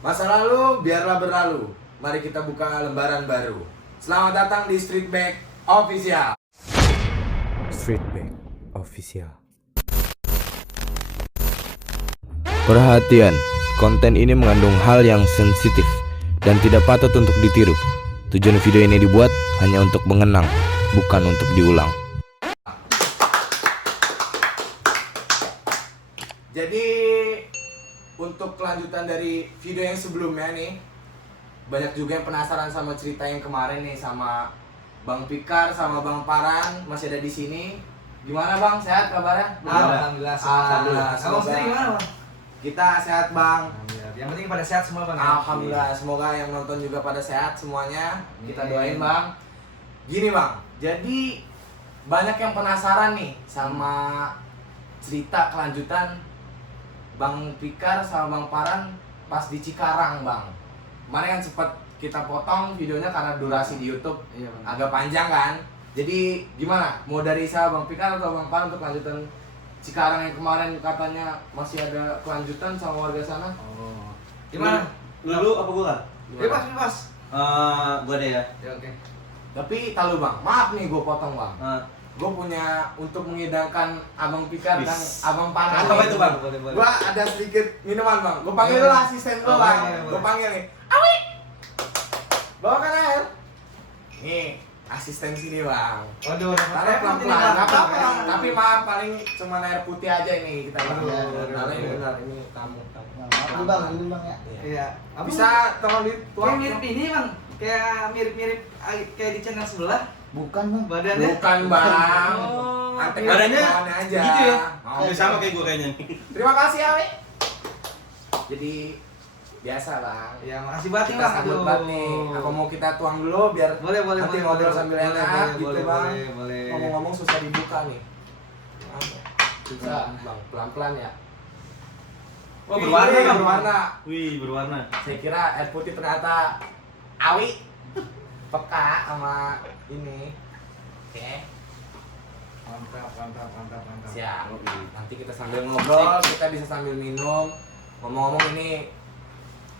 Masa lalu biarlah berlalu. Mari kita buka lembaran baru. Selamat datang di Streetback Official. Streetback Official. Perhatian, konten ini mengandung hal yang sensitif dan tidak patut untuk ditiru. Tujuan video ini dibuat hanya untuk mengenang, bukan untuk diulang. Jadi untuk kelanjutan dari video yang sebelumnya nih, banyak juga yang penasaran sama cerita yang kemarin nih sama Bang Pikar sama Bang Paran masih ada di sini. Gimana Bang? Sehat kabarnya? Alhamdulillah sehat. Alhamdulillah. Abang sendiri gimana, Bang? Kita sehat Bang. Alhamdulillah. Yang penting pada sehat semua, Bang. Alhamdulillah. Semoga yang nonton juga pada sehat semuanya. Kita doain Bang. Gini Bang, jadi banyak yang penasaran nih sama cerita kelanjutan Bang Pikar sama Bang Paran pas di Cikarang Bang. Kemarin kan sempat kita potong videonya karena durasi di YouTube Iya, Bang. agak panjang kan. Jadi gimana? Mau dari saya Bang Pikar atau Bang Paran untuk kelanjutan Cikarang yang kemarin katanya masih ada kelanjutan sama warga sana? Oh. Gimana? Lu apa gua? Bebas, bebas. Gua deh ya. Ya, oke. Tapi tahu Bang, maaf nih gue potong Bang. Gue punya untuk mengidangkan Abang Pikar dan Abang Paran. Apa itu, Bang? Boleh, boleh. Gue ada sedikit minuman Bang. Gue panggil Boleh. dulu asisten gue Oh, Bang. boleh, boleh. Gue panggil nih. Awi. Bawakan air. Nih, asisten sini Bang. Waduh, Taruh pelan-pelan. Gak apa-apa. Tapi maaf paling cuma air putih aja ini kita Bang. Iya, Karena ini iya. benar ini tamu. Ini bang, ini bang ya. Iya. Bisa tolong Kayak dituang. mirip ini, Bang. Kayak mirip-mirip kayak di channel sebelah. Bukan bang. Badannya. Bukan Bang. Oh. Antek Badannya bawaannya aja. gitu ya? Oh, Sama kayak gua kayaknya. Terima kasih Awi. Jadi biasa Bang. Ya, makasih banget nih, Kita Bang. sambut Aduh. banget nih. Apa mau kita tuang dulu biar Boleh, boleh, nanti boleh. ngobrol boleh, sambil boleh, enak boleh, gitu boleh, Bang. Boleh, boleh. Ngomong-ngomong susah dibuka nih. Bisa Bang, pelan-pelan ya. Oh, Wih, berwarna, Bang. berwarna. Wih, berwarna. Saya kira air putih ternyata Awi peka sama ini. Oke, Mantap, mantap, mantap, mantap. siap. Nanti kita sambil ngobrol, kita bisa sambil minum. Ngomong-ngomong ini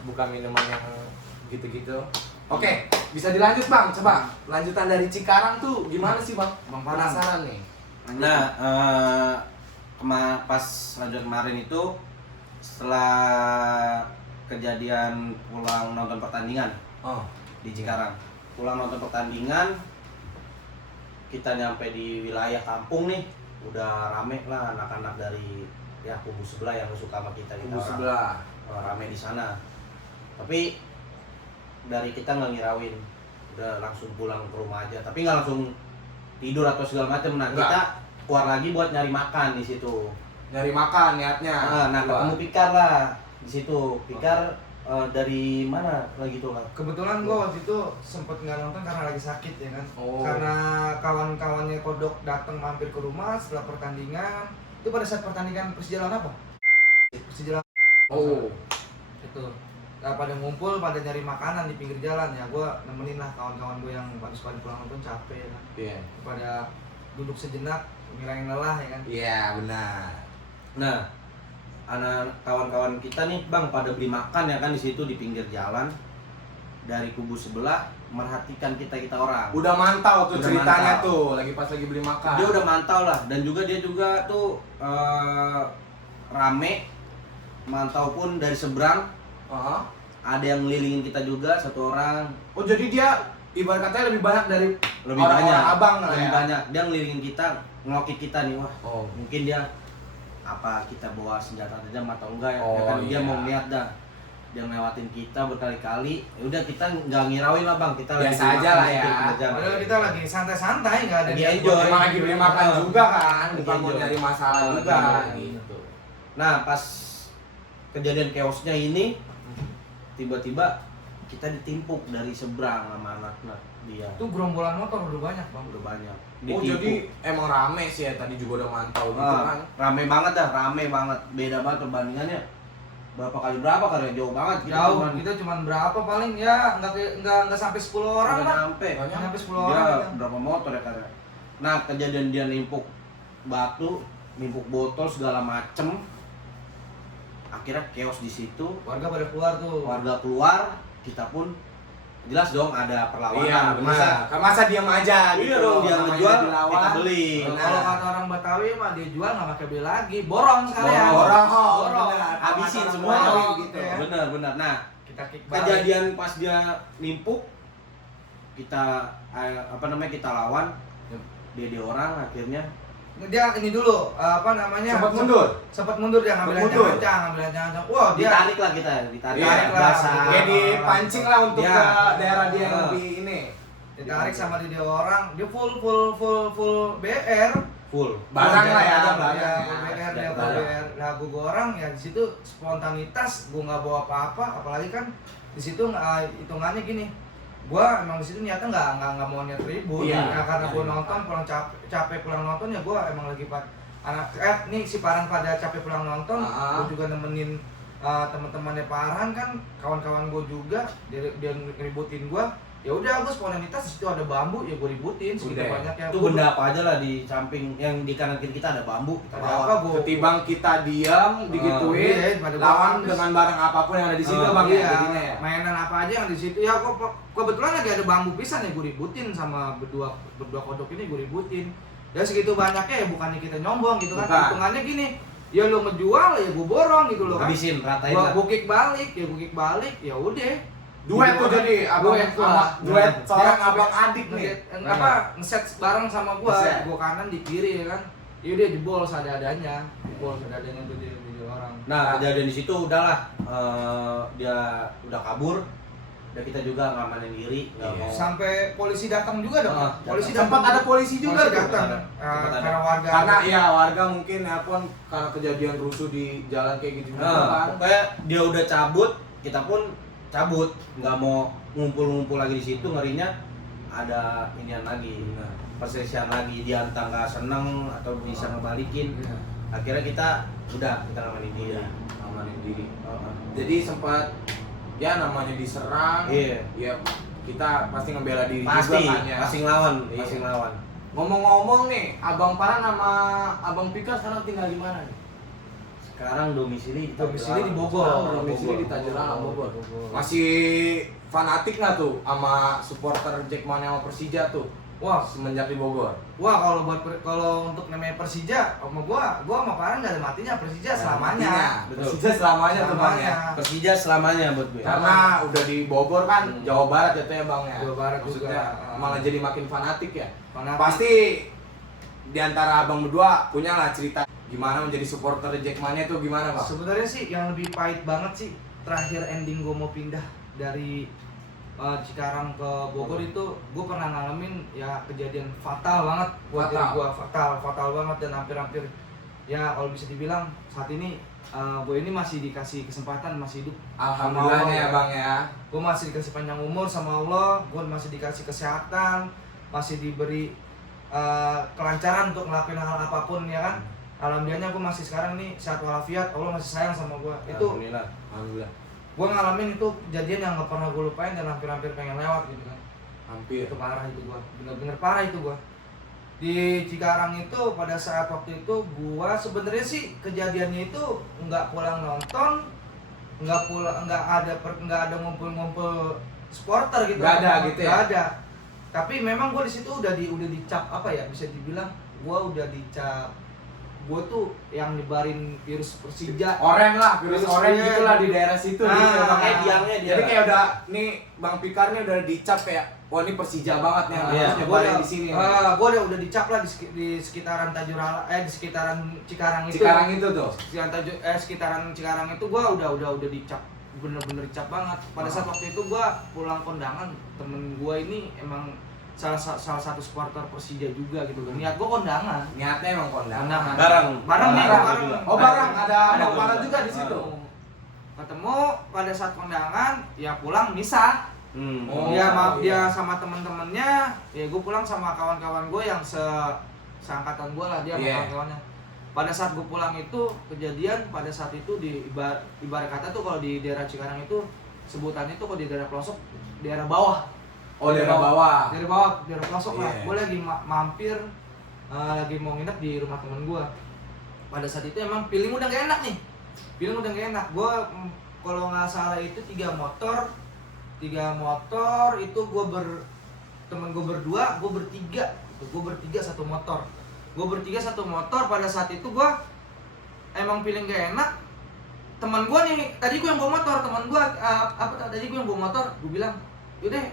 bukan minuman yang gitu-gitu. Oke, bisa dilanjut Bang. Coba lanjutan dari Cikarang tuh gimana sih Bang? Bang Paran. Penasaran nih. Nah, pas lanjut kemarin itu setelah kejadian pulang nonton pertandingan Oh, di Cikarang. Pulang nonton pertandingan, kita nyampe di wilayah kampung nih, udah rame lah anak-anak dari ya kubu sebelah yang suka sama kita kubu orang. sebelah. Rame di sana. Tapi dari kita nggak ngirauin, udah langsung pulang ke rumah aja. Tapi nggak langsung tidur atau segala macam. Nah, Nggak. kita keluar lagi buat nyari makan di situ. Nyari makan niatnya. Nah, ketemu Pikar lah di situ. Pikar dari mana lagi tuh lah? Kebetulan gua waktu itu sempet nggak nonton karena lagi sakit ya kan. Oh. Karena kawan-kawannya Kodok datang mampir ke rumah setelah pertandingan. Itu pada saat pertandingan Persija lawan apa? Persija lawan Oh, itu. Nah, pada ngumpul, pada nyari makanan di pinggir jalan ya. Gua nemenin lah kawan-kawan gue yang habis pada pulang nonton capek ya kan. iya. Pada duduk sejenak, ngilangin lelah ya kan. Iya, benar. Nah, anak kawan-kawan kita nih Bang pada beli makan ya kan di situ di pinggir jalan. Dari kubu sebelah merhatikan kita orang. Udah mantau tuh Udah ceritanya mantau. tuh, lagi pas lagi beli makan. Dia udah mantau lah, dan juga dia juga tuh rame mantau pun dari seberang. Heeh. Ada yang ngelilingin kita juga satu orang. Oh, jadi dia ibarat katanya lebih banyak dari Lebih orang-orang banyak abang lah lebih ya. banyak. Dia ngelilingin kita, ngelokit kita nih. Wah, Oh, mungkin dia apa kita bawa senjata tajam atau enggak ya. Oh, Ya kan dia iya. mau ngeliat dah. Dia ngelewatin kita berkali-kali. Ya udah, kita nggak ngirauin lah Bang, kita Biasa beli aja makan lah di ya. pinggir jalan. Padahal kita lagi santai-santai, nggak ada Lagi niat enjoy. buat- emang lagi beli makan juga kan, Lagi bukan mau enjoy. nyari masalah Lagi juga enjoy. gitu. Nah, pas kejadian chaosnya ini, tiba-tiba kita ditimpuk dari seberang sama anaknya dia. Itu gerombolan motor udah banyak bang. Udah banyak. Oh, jadi emang rame sih ya, tadi juga udah mantau gitu kan. Rame banget dah, rame banget. Beda banget perbandingannya. Berapa kali jauh banget kita Jauh, cuman- kita cuma berapa paling ya nggak sampai 10 orang nggak lah. nyampe. Nggak nyampe 10 Dia orang. Kita. berapa motor ya karena. Nah, kejadian dia nimpuk batu, nimpuk botol segala macem. akhirnya chaos di situ. Warga pada keluar tuh. Warga keluar, kita pun jelas dong ada perlawanan. Iya, masa masa diam aja iya gitu. dong, dia Namanya ngejual dilawan. kita beli. Kalau kata orang Betawi mah dia jual nggak pakai beli lagi, borong sekalian. Borong, borong. benar. Habisin Orang semua Betawi borong, gitu. ya. Benar. Nah, Kita kick balik. kejadian pas dia nimpuk, kita kita lawan, dia orang akhirnya Dia ini dulu sempat mundur dia ngambil Mundur. ancang. Wah, dia ditarik lah kita, ditarik. Iya, Basah. Kayak dipancing lah untuk Iya. ke daerah dia yang Iya. lebih ini. ditarik sama dia orang, dia full BR. Full. Barang lah ya, Ada barang. ya, full BR, dia full Barang. BR. Nah, gua orang ya di situ spontanitas, gua nggak bawa apa-apa, apalagi kan di situ hitungannya gini. Gua emang di situ niatnya nggak mau niat ribut. Iya. Ya, karena gua Iya. nonton pulang capek pulang nonton ya gua emang lagi nih si Farhan pada capek pulang nonton, gua juga nemenin teman-temannya Farhan kan, kawan-kawan gua juga, dia ngeributin gua. Ya udah, gua spontanitas di situ ada bambu ya gua ributin segitu Udah. banyak ya. Itu benda apa aja lah di samping yang di kanan kiri kita ada bambu. Kita Ada bawa. apa gua Ketimbang kita diam, digituin, iya, pada lawan bagus. dengan barang apapun yang ada di situ bang ya, iya, jadinya ya. mainan apa aja yang di situ ya. Kok kebetulan lagi ada bambu pisan ya, gue ributin sama berdua kodok ini, gue ributin. Ya segitu banyaknya ya, bukannya kita nyombong gitu kan. Bukan. Hitungannya gini, ya lu ngejual ya gue borong gitu loh kan. Habisin, ratain Gua lah. kick balik ya udah. Duet tuh jadi abang Duet sama lah. duet Dia seorang sampai abang adik nih. ngeset bareng sama gua, Ngeset. gua kanan di kiri ya kan. Ya dia jebol seadanya tuh dia orang. Nah, kejadian di situ udahlah, dia udah kabur. Dan kita juga ngamanin diri, nggak Iya. mau. Sampai polisi datang juga dong. Polisi Sempat ada polisi juga polisi tuh. datang. Sempat ada. Karena warga. Karena ya warga mungkin nelpon karena kejadian rusuh di jalan kayak gitu Nah, kan. pokoknya dia udah cabut, kita pun cabut, nggak mau ngumpul-ngumpul lagi di situ, ngerinya ada inian lagi, persesian lagi, dia entah nggak seneng atau bisa ngebalikin. Akhirnya kita ngamanin diri. Amanin diri. Jadi sempat ya namanya diserang. Iya. Ya kita pasti ngebela diri Pasti, juga kan ya. pasti ngelawan, Iya. pasti ngelawan. Ngomong-ngomong nih, Abang Farhan sama Abang Pika sekarang tinggal di mana nih? Sekarang domisili Domisili di Bogor. Domisili di Tajelang, Bogor. Masih fanatik nggak tuh sama supporter Jackmania sama Persija tuh? Wah, Semenjak di Bogor. kalau untuk namanya Persija, sama gua sama Farhan nggak ada matinya. Persija selamanya. Betul. Persija selamanya tuh Bang ya. Persija selamanya buat gue. Karena udah di Bogor kan, Jawa Barat jatuhnya Bang ya. Jawa Barat Maksudnya juga. malah jadi makin fanatik ya. Fanatik. Pasti di antara abang berdua punya lah cerita gimana menjadi supporter Jackmania tuh gimana Bang? Sebenarnya sih yang lebih pahit banget sih terakhir ending gue mau pindah dari Cikarang ke Bogor itu gue pernah ngalamin ya kejadian fatal banget buat diri gue, fatal banget dan hampir-hampir ya kalau bisa dibilang saat ini gue ini masih dikasih kesempatan, masih hidup. Alhamdulillahnya ya Bang ya. Gue masih dikasih panjang umur sama Allah, gue masih dikasih kesehatan, masih diberi kelancaran untuk ngelakuin hal apapun ya kan. Alhamdulillahnya gue masih sekarang nih sehat walafiat, Allah masih sayang sama gue. Itu Alhamdulillah. gue ngalamin itu kejadian yang gak pernah gue lupain dan hampir-hampir pengen lewat gitu kan. Hampir. Itu parah itu gue, bener-bener parah itu gue. Di Cikarang itu pada saat waktu itu gue sebenarnya sih kejadiannya itu nggak pulang nonton, nggak ada ngumpul-ngumpul supporter gitu. Nggak ada gitu ya? Nggak ada. Tapi memang gue di situ udah dicap apa ya, bisa dibilang gue udah dicap, gue tuh yang nyebarin virus Persija. Oren lah, virus Virus oren iya. gitulah di daerah situ Nah, gitu. makanya biangnya dia. Jadi kayak udah nih Bang Pikar nih udah dicap kayak wah ini Persija banget nih Iya. harus nyebarin di sini. Gue udah dicap lah di sekitaran Tajurala, di sekitaran Cikarang itu. Cikarang itu tuh. Sekitaran Cikarang itu gue udah dicap, bener-bener dicap banget. Pada saat waktu itu gue pulang kondangan, temen gue ini emang salah satu supporter Persija juga gitu kan. Niat gue kondangan. Niatnya emang kondangan. Barang nih, Barang. bareng. Oh barang, ada Ada barang juga di situ. Ketemu pada saat kondangan, ya pulang misah. Oh, Dia maaf iya. dia sama temen-temennya, ya gue pulang sama kawan-kawan gue yang seangkatan gue lah, dia sama Iya. kawan-kawannya. Pada saat gue pulang itu kejadian pada saat itu di ibarat kata tuh kalau di daerah Cikarang itu sebutannya tuh kalau di daerah pelosok, daerah bawah. Oh daerah bawah. Daerah pelosok lah. Iya. Gue lagi mampir, lagi mau nginep di rumah temen gue. Pada saat itu emang feeling udah gak enak nih. feeling udah gak enak. Gue kalau nggak salah itu 3 motor itu temen gue berdua, gue bertiga satu motor. Pada saat itu gue emang feeling gak enak. Teman gue nih, tadi gue yang bawa motor, gue bilang, yaudah,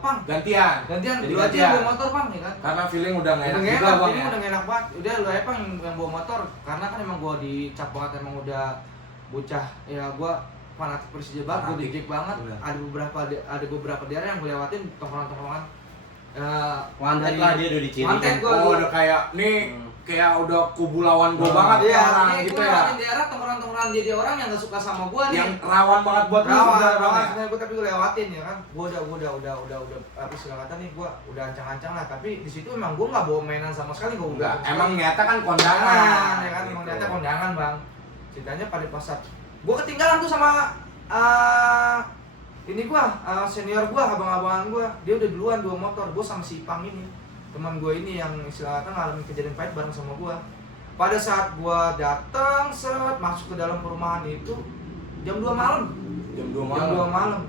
Pang, Gantian. gantian, Jadi lu aja gantian. yang bawa motor, Pang, ya kan? Karena feeling udah nggak Udah enak gak juga enak, bang ini ya. udah gak enak banget. Udah lu aja, Pang, yang bawa motor, karena kan emang gue dicap banget, emang udah bocah, ya gue fanatik Persija banget, gue Fanatik. dejek banget. Bener. Ada beberapa daerah yang gue lewatin tongkrongan. Wanted lah dia udah diciri. Wanted gua. Oh udah kayak nih kayak udah kubu lawan gue banget Iya, orang ini gitu gue ya. lewatin daerah tongkrongan jadi orang yang gak suka sama gue nih. Yang rawan banget buat lu Rawan sebenarnya, Bang, banget ya? sebenarnya gue, tapi gue lewatin ya kan. Gue udah apa istilah kata nih, gue udah ancang-ancang lah. Tapi di situ emang gue nggak bawa mainan sama sekali, gue Enggak, emang niatnya kan kondangan. kondangan ya kan, emang Gitu. niatnya kondangan bang. Ceritanya pada pasar, gue ketinggalan tuh sama ini gue senior gue, abang-abangan gue, dia udah duluan 2 motor. Gue sama si Ipang ini, teman gue ini yang istilahnya ngalamin kejadian pahit bareng sama gue. Pada saat gue datang masuk ke dalam perumahan itu jam 2 malam. Jam 2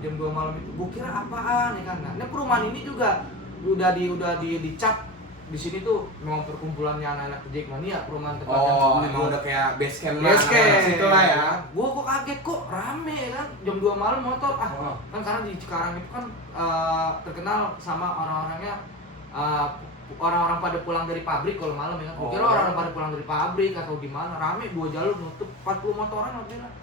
Jam 2 malam itu gue kira apaan ya kan. Nah, ini perumahan ini juga udah dicap di sini tuh memang perkumpulannya anak-anak Jackmania, perumahan tempat Oh, yang emang udah kayak base camp situ lah ya. Gue kaget kok rame ya kan, jam 2 malam motor. Oh. Kan karena di Cikarang itu kan terkenal sama orang-orangnya orang-orang pada pulang dari pabrik kalau malam ya kan. Gue kira Oh. orang-orang pada pulang dari pabrik atau gimana, rame 2 jalur nutup 40 motoran lebih lah.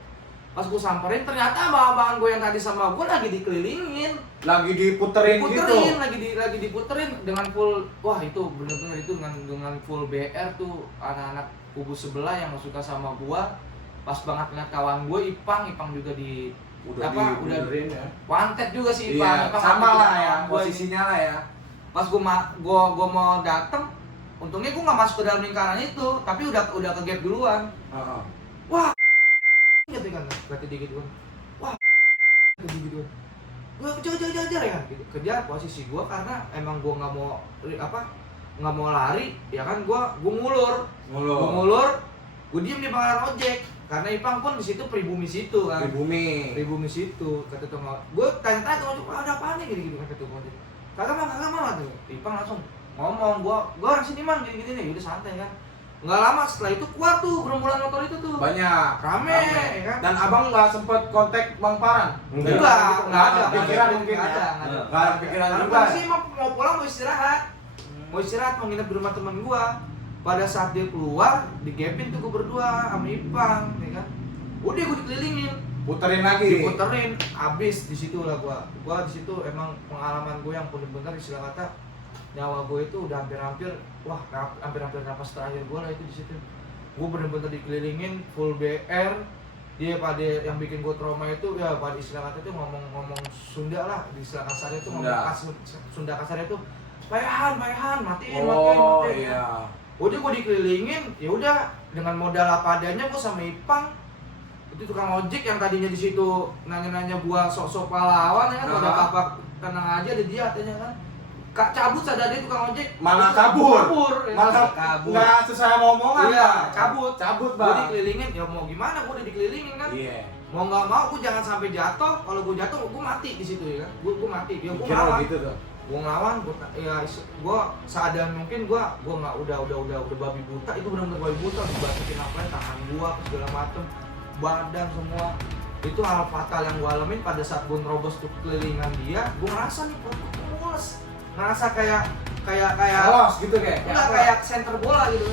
Pas gue samperin ternyata abang-abangan gue yang tadi sama gue lagi dikelilingin, Lagi diputerin gitu. lagi diputerin dengan full. Wah itu bener-bener itu dengan full BR tuh, anak-anak kubu sebelah yang gak suka sama gue. Pas banget ngeliat kawan gue Ipang juga di Udah udah diputerin ya. wanted juga si Iya, Ipang. sama lah ya Gua posisinya lah ya. pas gue mau dateng, untungnya gue nggak masuk ke dalam lingkaran itu, tapi udah ke gap duluan. Heeh. Wah, gitu kan, kata dia gitu kan. Wah, kata dia gitu kan. Gue kejar ya kan, gitu. Kejar posisi gue karena emang gue nggak mau lari, ya kan gue ngulur, gue diem di pangkalan ojek. Karena Ipang pun di situ pribumi situ kan. Pribumi situ, kata tuh gue tanya-tanya tuh, ada apa nih gitu kan, kata tuh ojek. Kagak mau tuh. Ipang langsung ngomong, gua orang sini man gini nih, udah santai kan. Nggak lama setelah itu keluar tuh gerombolan motor itu tuh. Banyak. Rame, ya kan? Dan abang nggak sempet kontak Bang Paran? Enggak ada. Pikiran mungkin Nggak ya. ada. Nggak ada pikiran Karena juga. sih mau pulang mau istirahat. Mau nginep di rumah teman gua. Pada saat dia keluar, digepin tuh gua berdua sama Ipang, ya kan. Udah gua dikelilingin. Puterin lagi. Diputerin, abis di situ lah gua di situ emang pengalaman gue yang bener-bener istilah kata nyawa gue itu udah hampir hampir napas terakhir gue lah itu di situ. Gue bener-bener dikelilingin full BR, dia pada yang bikin gue trauma itu ya pada istilah kata itu ngomong Sunda lah, di istilah kasarnya itu ngomong Sunda kasarnya itu payahan matiin. Iya. Udah gue dikelilingin, ya udah dengan modal apa adanya gue sama Ipang. Itu tukang ojek yang tadinya di situ nanya-nanya gua sok-sok pahlawan ya kan, ada apa tenang aja ada dia katanya kan. Kak cabut sadar dia tukang ojek. Malah kabur. Ya. Malah kabur. nggak sesuai sama omongan. Iya, Bang. cabut Bang. Gua dikelilingin, ya mau gimana gua udah dikelilingin kan. Iya. Mau nggak mau gua jangan sampai jatuh. Kalau gua jatuh gua mati di situ ya kan. Gua mati. Ya gua Kira ngelawan. gitu tuh. Gua ngelawan, gua seadanya mungkin gua nggak udah babi buta, itu benar-benar babi buta, dibatukin apa tangan gua segala macem. Badan semua itu hal fatal yang gue alamin pada saat gue nerobos tuh kelilingan dia. Gue ngerasa nih perut gue mules, ngerasa kayak Los gitu kayak. enggak kayak center bola gitu.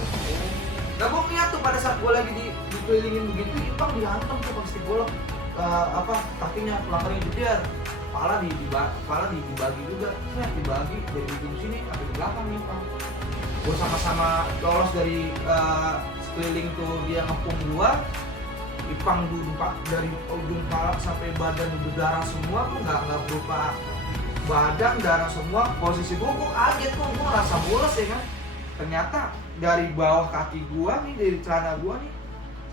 Nah gue ngeliat tuh pada saat gue lagi dikelilingin begitu, Ipang dihantam tuh pakai stick bola, kakinya tulangnya jeder, kepala dibagi juga, dibagi dari ujung sini sampai di belakang nih Ipang. Gue sama-sama lolos dari sekeliling tuh dia ngepung gua. Ipang dari ujung kepala sampai badan berdarah semua tuh nggak berupa badan darah semua. Posisi gua kaget tuh, gua ngerasa mules ya kan. Ternyata dari bawah kaki gua nih, dari celana gua nih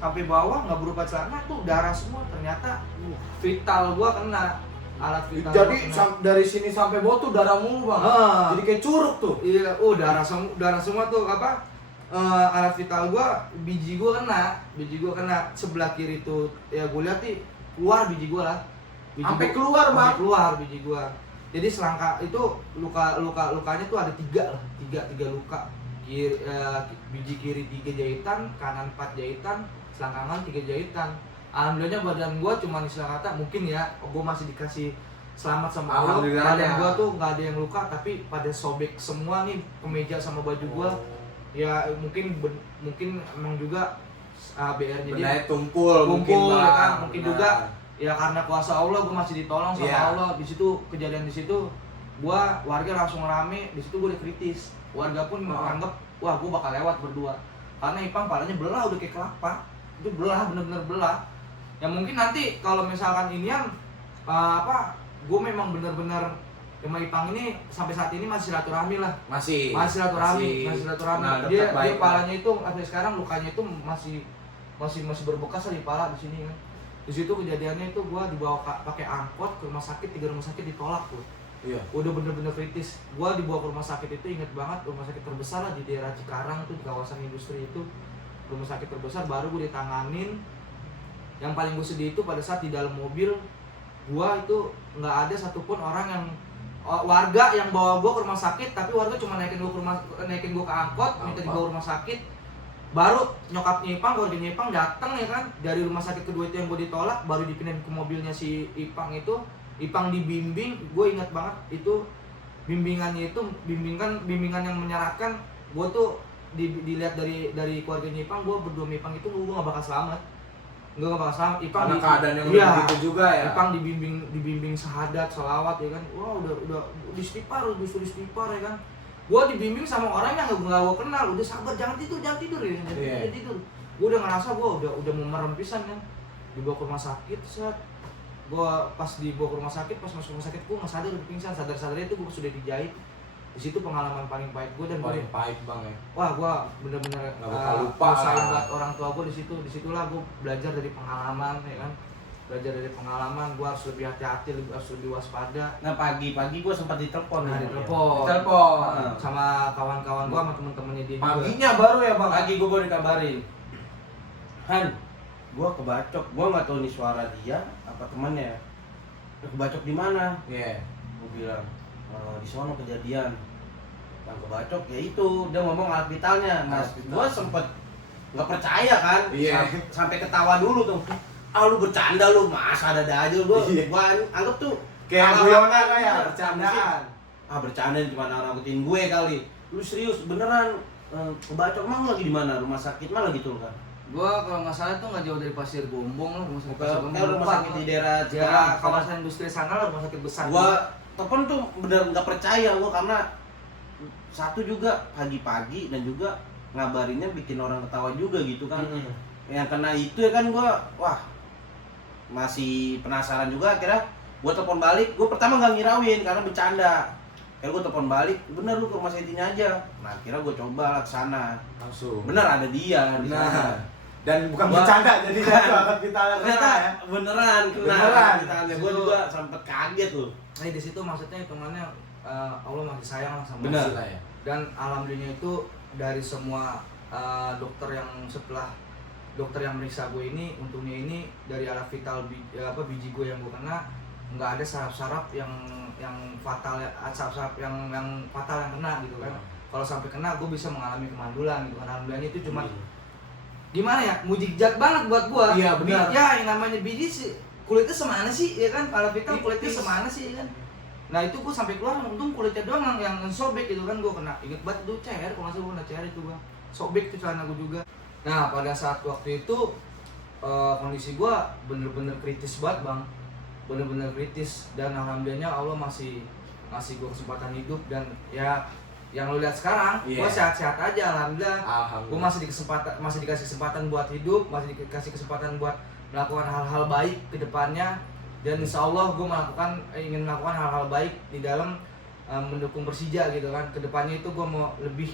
sampai bawah nggak berupa celana tuh darah semua. Ternyata vital gua kena, alat vital. Jadi gua kena. dari sini sampai bawah tuh darah mulu Bang. Jadi kayak curug tuh. Iya, darah semua tuh apa? alat vital gua, biji gua kena sebelah kiri tuh ya gue lihat nih keluar biji gua lah. Sampai keluar, Bang. Sampai keluar biji gua. Jadi selangka itu lukanya tuh ada 3 luka. Biji kiri 3 jahitan, kanan 4 jahitan, selangkangan 3 jahitan. Alhamdulillahnya badan gua cuma istilah kata mungkin ya gua masih dikasih selamat sama Allah. Badan gua tuh nggak ada yang luka tapi pada sobek semua nih kemeja sama baju gua. Ya mungkin emang juga BR-nya dia Benarnya tumpul ya kan, mungkin juga ya karena kuasa Allah gue masih ditolong sama Allah. Di situ kejadian di situ gua warga langsung rame, di situ gue udah kritis. Warga pun menganggap wah gue bakal lewat berdua karena Ipang palanya belah udah kayak kelapa, itu belah bener-bener belah. Ya mungkin nanti kalau misalkan inian gue memang bener-bener sama Ipang ini sampai saat ini masih silaturahmi lah. Masih silaturahmi. Nah, Dia baik, palanya itu sampai sekarang lukanya itu masih berbekas di pala di sini kan. Di situ kejadiannya itu gua dibawa pakai angkot ke rumah sakit, 3 rumah sakit ditolak tuh. Iya. Udah bener-bener kritis. Gua dibawa ke rumah sakit itu inget banget, rumah sakit terbesar lah di daerah Cikarang tuh, di kawasan industri itu. Rumah sakit terbesar baru gue ditanganin. Yang paling gue sedih itu pada saat di dalam mobil gua itu nggak ada satupun orang yang warga yang bawa gua ke rumah sakit, tapi warga cuma naikin gua ke angkot, minta dibawa rumah sakit. Baru nyokapnya Ipang, keluarganya Ipang datang ya kan dari rumah sakit kedua itu yang gua ditolak, baru dipindahin ke mobilnya si Ipang itu. Ipang dibimbing, gue ingat banget itu bimbingannya itu bimbingan yang menyarankan gua tuh dilihat dari keluarganya Ipang, gua berdua sama Ipang itu gua gak bakal selamat. Enggak bakal selamat. Ipang karena keadaan yang udah begitu juga ya. Ipang dibimbing syahadat, sholawat ya kan. Wah, udah istighfar, disuruh istighfar ya kan. Gua dibimbing sama orang yang enggak gua kenal, udah sabar jangan tidur ya, jangan tidur. Gua udah ngerasa gua udah mau merem pisan kan. Dibawa ke rumah sakit, set. Gua pas dibawa ke rumah sakit, pas masuk rumah sakit gua enggak sadar udah pingsan. Sadar-sadarnya itu gua sudah dijahit. Di situ pengalaman paling pahit gue dan paling pahit Bang ya. Wah, gue bener-bener nggak bakal lupa buat orang tua gue disitulah gue belajar dari pengalaman ya kan. Belajar dari pengalaman, gue harus lebih hati-hati, harus lebih waspada. Nah pagi-pagi gue sempat ditelepon. Ditelepon sama kawan-kawan gue, sama temen-temennya dia juga. Paginya baru ya Bang. Pagi gue baru dikabarin, Han, gue kebacok. Gue nggak tahu nih suara dia apa temannya. Kebacok di mana? Iya. Gue bilang di sono kejadian. Yang kebacok ya itu dia ngomong alat vitalnya. Mas, gue sempet nggak percaya kan. Iya. Sampai ketawa dulu tuh. Ah lu bercanda lu, masa ada aja lu. Gue anggap tuh Kayak guyonan kayak bercandaan. Bercanda cuma nakut-nakutin gue kali. Lu serius beneran kebacok? Emang lagi di mana? Rumah sakit mana gitu kan? Gua kalau nggak salah tuh nggak jauh dari Pasir Gombong lah, rumah sakit Pasir Gombong. Rumah sakit di daerah kawasan industri sana lah, rumah sakit besar. Gua telepon tuh bener nggak percaya gua karena satu juga pagi-pagi dan juga ngabarinnya bikin orang ketawa juga gitu kan. Yang kena itu ya kan gua wah masih penasaran juga. Akhirnya gua telepon balik. Gua pertama nggak ngirawin karena bercanda. Akhirnya gua telepon balik, bener lu ke rumah sakitnya aja. Nah akhirnya gua coba ke sana. Langsung. Bener ada dia di sana. Dan bukan bercanda jadi alat vitalnya ternyata ya. beneran Beneran. Gue juga sempet kaget loh. Nah di situ maksudnya hitungannya Allah masih sayang lah sama Benar. kita ya. Dan alhamdulillah itu dari semua dokter yang setelah dokter yang meriksa gue ini, untungnya ini dari alat vital biji gue yang gue kena nggak ada saraf-saraf yang fatal, saraf-saraf yang fatal yang kena gitu kan. Kalau sampai kena gue bisa mengalami kemandulan gitu kan. Alhamdulillah itu cuma gimana ya, mujizat banget buat gua. Iya benar. Ya yang namanya biji sih kulitnya semana sih ya kan, alat vital kulitnya semana sih ya kan. Nah itu gua sampai keluar untung kulitnya doang yang sobek gitu kan. Gua kena inget banget itu cair, kalau nggak salah gua kena cair itu gua sobek tuh celana gua juga. Nah pada saat waktu itu kondisi gua bener-bener kritis banget Bang, bener-bener kritis. Dan alhamdulillahnya Allah masih ngasih gua kesempatan hidup. Dan ya yang lo lihat sekarang, gue sehat-sehat aja, alhamdulillah. Gue masih dikasih kesempatan buat hidup, masih dikasih kesempatan buat melakukan hal-hal baik ke depannya. Dan insya Allah gue ingin melakukan hal-hal baik di dalam mendukung Persija gitu kan. Kedepannya itu gue mau lebih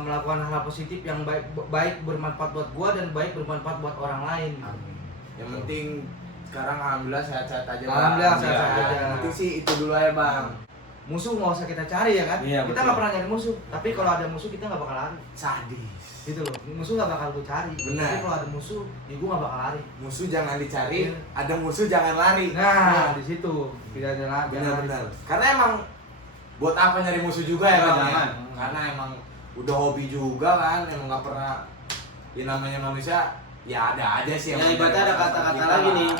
melakukan hal-hal positif yang baik bermanfaat buat gue dan baik bermanfaat buat orang lain. Yang penting sekarang alhamdulillah sehat-sehat aja Bang. Alhamdulillah sehat-sehat aja. Yang penting sih itu dulu aja Bang. musuh nggak usah kita cari ya kan. Iya, Kita betul. nggak pernah nyari musuh, tapi kalau ada musuh kita nggak bakal lari. Sadis. Gitu loh, musuh nggak bakal gue cari. Benar. Tapi kalau ada musuh, ya gue nggak bakal lari. Musuh jangan dicari, Iya. ada musuh jangan lari. Nah, di situ bedanya lagi. Benar-benar. Karena emang buat apa nyari musuh juga ya Nah, Bang, ya? jangan. Karena emang udah hobi juga kan, emang nggak pernah. Ya namanya manusia, ya ada aja sih. Ya yang ibaratnya ada mencari kata-kata kita lagi lah. nih.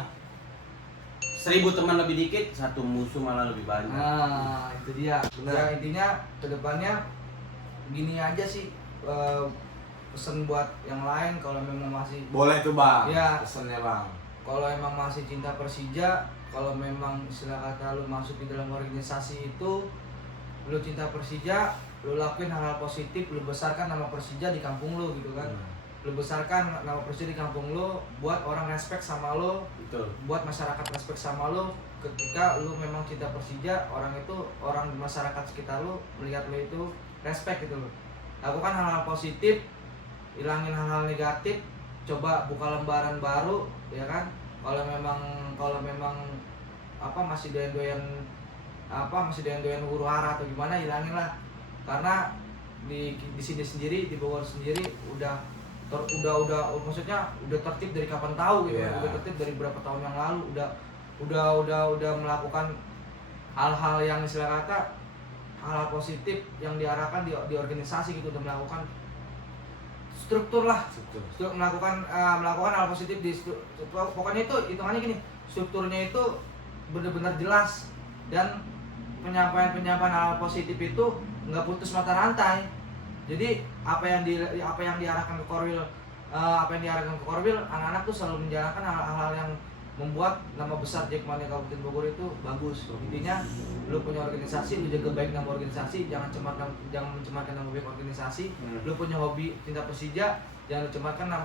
1000 teman lebih dikit, satu musuh malah lebih banyak. Nah, itu dia. Benar. Ya intinya kedepannya gini aja sih, pesen buat yang lain kalau memang masih Boleh tuh Bang, Iya. pesennya Bang. kalau emang masih cinta Persija, kalau memang istilah kata lu masuk di dalam organisasi itu, lu cinta Persija, lu lakuin hal-hal positif, lu besarkan nama Persija di kampung lu gitu kan. Lu besarkan nama Persija di kampung lu, buat orang respect sama lu, Betul. buat masyarakat respect sama lu. Ketika lu memang cinta Persija, orang itu, orang di masyarakat sekitar lu melihat lu itu respect gitu loh. Lakukan hal-hal positif, hilangin hal-hal negatif, coba buka lembaran baru ya kan. Kalau memang apa masih doyan-doyan huru hara atau gimana, hilangin lah. Karena di sini sendiri, di Bogor sendiri udah maksudnya udah tertib dari kapan tahu gitu. Iya. Udah tertib dari berapa tahun yang lalu, udah melakukan hal-hal yang istilah kata hal-hal positif yang diarahkan di organisasi gitu, udah melakukan struktur lah, melakukan hal positif di pokoknya itu hitungannya gini, strukturnya itu benar-benar jelas, dan penyampaian hal positif itu nggak putus mata rantai. Jadi apa yang diarahkan ke Korwil, anak-anak tuh selalu menjalankan hal-hal yang membuat nama besar Jackmania Kabupaten Bogor itu bagus. Intinya lu punya organisasi, lu jaga baik nama organisasi, jangan mencemarkan nama baik organisasi. Lu punya hobi cinta Persija, jangan mencemarkan nama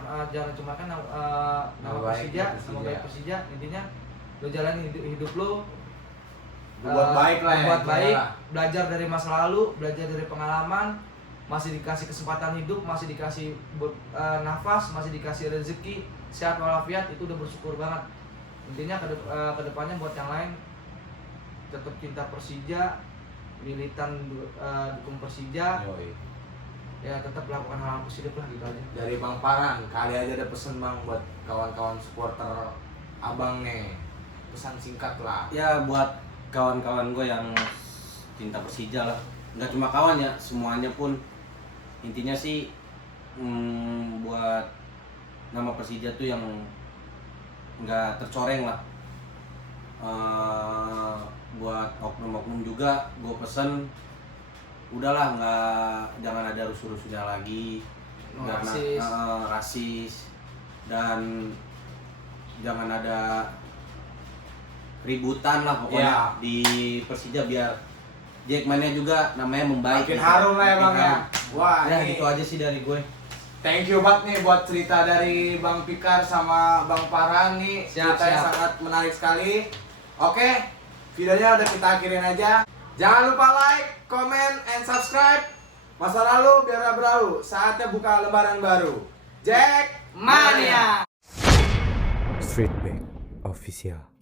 Persija, nama baik Persija. Intinya lu jalani hidup lu Buat baik lah ya. buat intinya baik, lah. belajar dari masa lalu, belajar dari pengalaman, masih dikasih kesempatan hidup, masih dikasih nafas, masih dikasih rezeki, sehat walafiat, itu udah bersyukur banget. Intinya kedepannya buat yang lain tetap cinta Persija, militan dukung Persija, Yoi. ya tetap lakukan hal positif lah gitu aja. Dari Bang Paran, kali aja ada pesen Bang buat kawan-kawan supporter Abang nih. Pesan singkat lah. Ya buat kawan-kawan gue yang cinta Persija lah, nggak cuma kawan ya, semuanya pun intinya sih buat nama Persija tuh yang nggak tercoreng lah. Buat oknum-oknum juga gue pesen udahlah, jangan ada rusuh-rusuhnya lagi, Rasis. rasis, dan jangan ada ributan lah pokoknya Iya. di Persija, biar Jackmania juga namanya membaik. Makin gitu. harum lah ya Bang Makin ya. harum. Wah, Ya ini gitu aja sih dari gue. thank you banget nih buat cerita dari Bang Pikar sama Bang Paran nih. Siap, Cerita yang siap. sangat menarik sekali. Oke, videonya udah kita akhirin aja. Jangan lupa like, comment, and subscribe. Masa lalu biarlah berlalu. Saatnya buka lembaran baru. Jack Mania. Streetback Official.